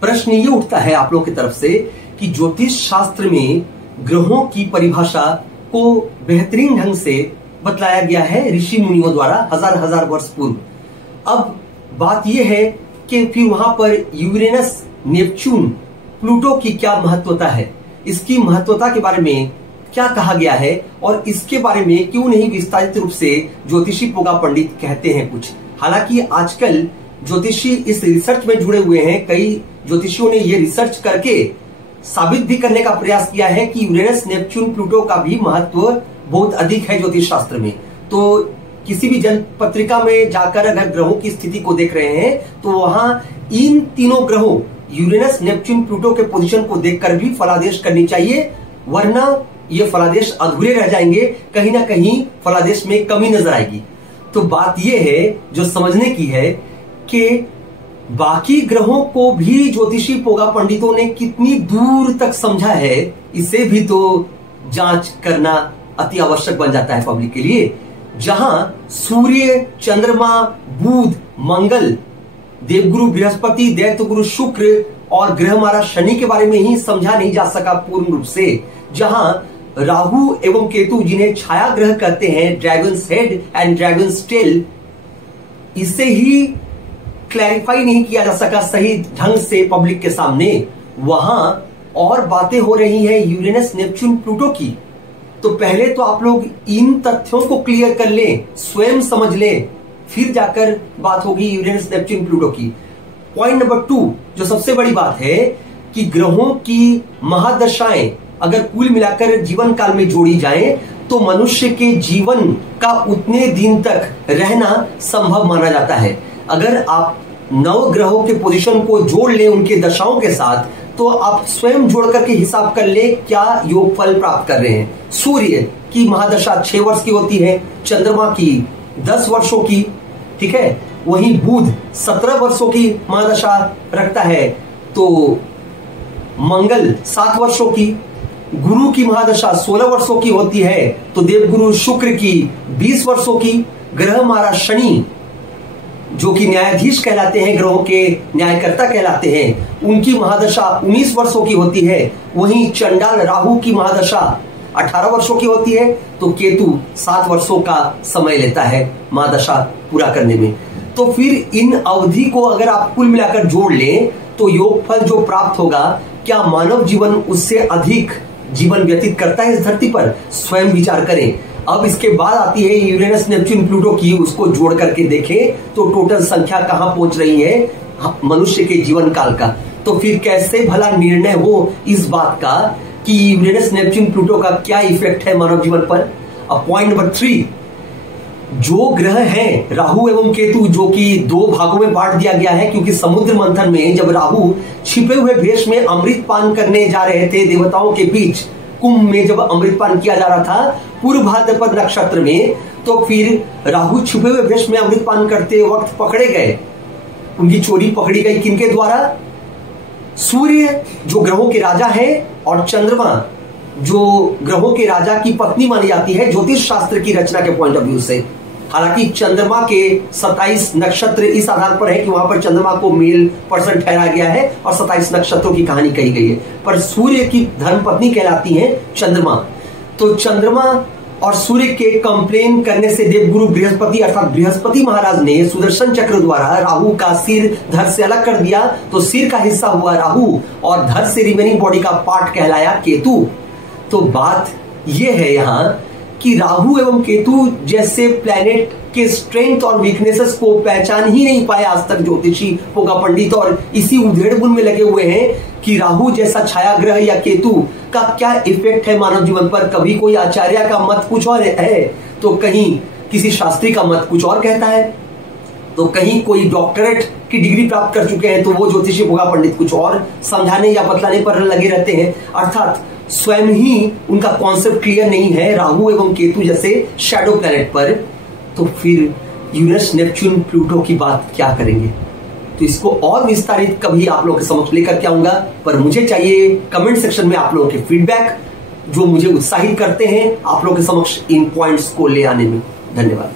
प्रश्न ये उठता है आप लोग की तरफ से कि ज्योतिष शास्त्र में ग्रहों की परिभाषा को बेहतरीन ढंग से बतलाया गया है ऋषि मुनियों द्वारा हजार हजार वर्ष पूर्व। अब बात यह है कि फिर वहां पर यूरेनस, नेपच्यून, प्लूटो की क्या महत्वता है, इसकी महत्वता के बारे में क्या कहा गया है और इसके बारे में क्यों नहीं विस्तारित रूप से ज्योतिषी पोगा पंडित कहते हैं कुछ। हालांकि आजकल ज्योतिषी इस रिसर्च में जुड़े हुए हैं, कई ज्योतिषियों ने ये रिसर्च करके साबित भी करने का प्रयास किया है कि यूरेनस, नेपच्यून, प्लूटो का भी महत्व बहुत अधिक है ज्योतिष शास्त्र में। तो किसी भी जन पत्रिका में जाकर अगर ग्रहों की स्थिति को देख रहे हैं तो वहां इन तीनों ग्रहों यूरेनस, नेपच्यून, प्लूटो के पोजीशन को देखकर भी फलादेश करनी चाहिए, वरना ये फलादेश अधूरे रह जाएंगे, कहीं ना कहीं फलादेश में कमी नजर आएगी। तो बात यह है जो समझने की है कि बाकी ग्रहों को भी ज्योतिषी पोगा पंडितों ने कितनी दूर तक समझा है, इसे भी तो जांच करना अति आवश्यक बन जाता है पब्लिक के लिए। जहां सूर्य, चंद्रमा, बुध, मंगल, देवगुरु बृहस्पति, दैत्यगुरु शुक्र और ग्रह मारा शनि के बारे में ही समझा नहीं जा सका पूर्ण रूप से, जहां राहु एवं केतु जिन्हें छाया ग्रह कहते हैं, dragon's head and dragon's tail, इसे ही क्लैरिफाई नहीं किया जा सका सही ढंग से पब्लिक के सामने, वहां और बातें हो रही है यूरेनस, नेपच्यून, प्लूटो की। तो पहले तो आप लोग इन तथ्यों को क्लियर कर लें, स्वयं समझ लें, फिर जाकर बात होगी यूरेनस, नेपच्यून, प्लूटो की। पॉइंट नंबर 2 जो सबसे बड़ी बात है कि ग्रहों की महादशाएं अगर कुल मिलाकर जीवन काल में जोड़ी जाएं तो मनुष्य के जीवन का उतने दिन तक रहना संभव माना जाता है। अगर आप 9 ग्रहों के पोजीशन को जोड़ लें उनके दशाओं के साथ, तो आप स्वयं जोड़ करके हिसाब कर ले क्या योगफल प्राप्त कर रहे हैं। सूर्य की महादशा 6 वर्ष की होती है, चंद्रमा की 10 वर्षों की, ठीक है, वहीं बुध 17 वर्षों की महादशा रखता है, तो मंगल 7 वर्षों की, गुरु की महादशा 16 वर्षों की होती है, तो देवगुरु शुक्र की 20 वर्षों की, ग्रह मारा शनि जो कि न्यायाधीश कहलाते हैं, ग्रहों के न्यायकर्ता कहलाते हैं, उनकी महादशा 19 वर्षों की होती है, वहीं चंडाल राहु की महादशा 18 वर्षों की होती है, तो केतु 7 वर्षों का समय लेता है महादशा पूरा करने में। तो फिर इन अवधि को अगर आप कुल मिलाकर जोड़ लें तो योगफल जो प्राप्त होगा, क्या मानव जीवन उससे अधिक जीवन व्यतीत करता है इस धरती पर? स्वयं विचार करें। अब इसके बाद आती है यूरेनस, नेपच्यून, प्लूटो की, उसको जोड़ करके देखें तो टोटल संख्या कहां पहुंच रही है मनुष्य के जीवन काल का। तो फिर कैसे भला निर्णय हो इस बात का कि यूरेनस, नेपच्यून, प्लूटो का क्या इफेक्ट है मानव जीवन पर। अब पॉइंट नंबर 3, जो ग्रह हैं राहु एवं केतु, जो कि 2 भागों में बांट दिया गया है, क्योंकि समुद्र मंथन में जब राहु छिपे हुए भेष में अमृत पान करने जा रहे थे देवताओं के बीच, कुंभ में जब अमृत पान किया जा रहा था पूर्व भाद्रपद नक्षत्र में, तो फिर राहु छुपे हुए भेष में अमृत पान करते वक्त पकड़े गए, उनकी चोरी पकड़ी गई किनके द्वारा? सूर्य जो ग्रहों के राजा है और चंद्रमा जो ग्रहों के राजा की पत्नी मानी जाती है ज्योतिष शास्त्र की रचना के पॉइंट ऑफ व्यू से। हालांकि चंद्रमा के 27 नक्षत्र इस आधार पर है कि वहां पर चंद्रमा को मेल पर्सन ठहराया गया है और 27 नक्षत्रों की कहानी कही गई है, पर सूर्य की धर्मपत्नी कहलाती है चंद्रमा। तो चंद्रमा और सूर्य के कंप्लेन करने से देवगुरु बृहस्पति अर्थात बृहस्पति महाराज ने सुदर्शन चक्र द्वारा राहु का सिर धड़ से अलग कर दिया, तो सिर का हिस्सा हुआ राहु और धड़ से रिमेनिंग बॉडी का पार्ट कहलाया केतु। तो बात यह है यहां कि राहु एवं केतु जैसे प्लैनेट के स्ट्रेंथ और वीकनेसेस को पहचान ही नहीं पाए आज तक ज्योतिषी पोगा पंडित, और इसी उधेड़बुन में लगे हुए हैं कि राहु जैसा छाया ग्रह या केतु का क्या इफेक्ट है मानव जीवन पर। कभी कोई आचार्य का मत कुछ और है, तो कहीं किसी शास्त्री का मत कुछ और कहता है, तो कहीं कोई डॉक्टरेट की डिग्री प्राप्त कर चुके हैं तो वो ज्योतिषी पोगा पंडित कुछ और समझाने या बतलाने पर लगे रहते हैं। अर्थात स्वयं ही उनका कॉन्सेप्ट क्लियर नहीं है राहु एवं केतु जैसे शैडो प्लैनेट पर। तो फिर यूरेनस, नेपच्यून, प्लूटो की बात क्या करेंगे? तो इसको और विस्तारित कभी आप लोगों के समक्ष लेकर के आऊंगा, पर मुझे चाहिए कमेंट सेक्शन में आप लोगों के फीडबैक जो मुझे उत्साहित करते हैं आप लोगों के समक्ष इन पॉइंट्स को ले आने में। धन्यवाद।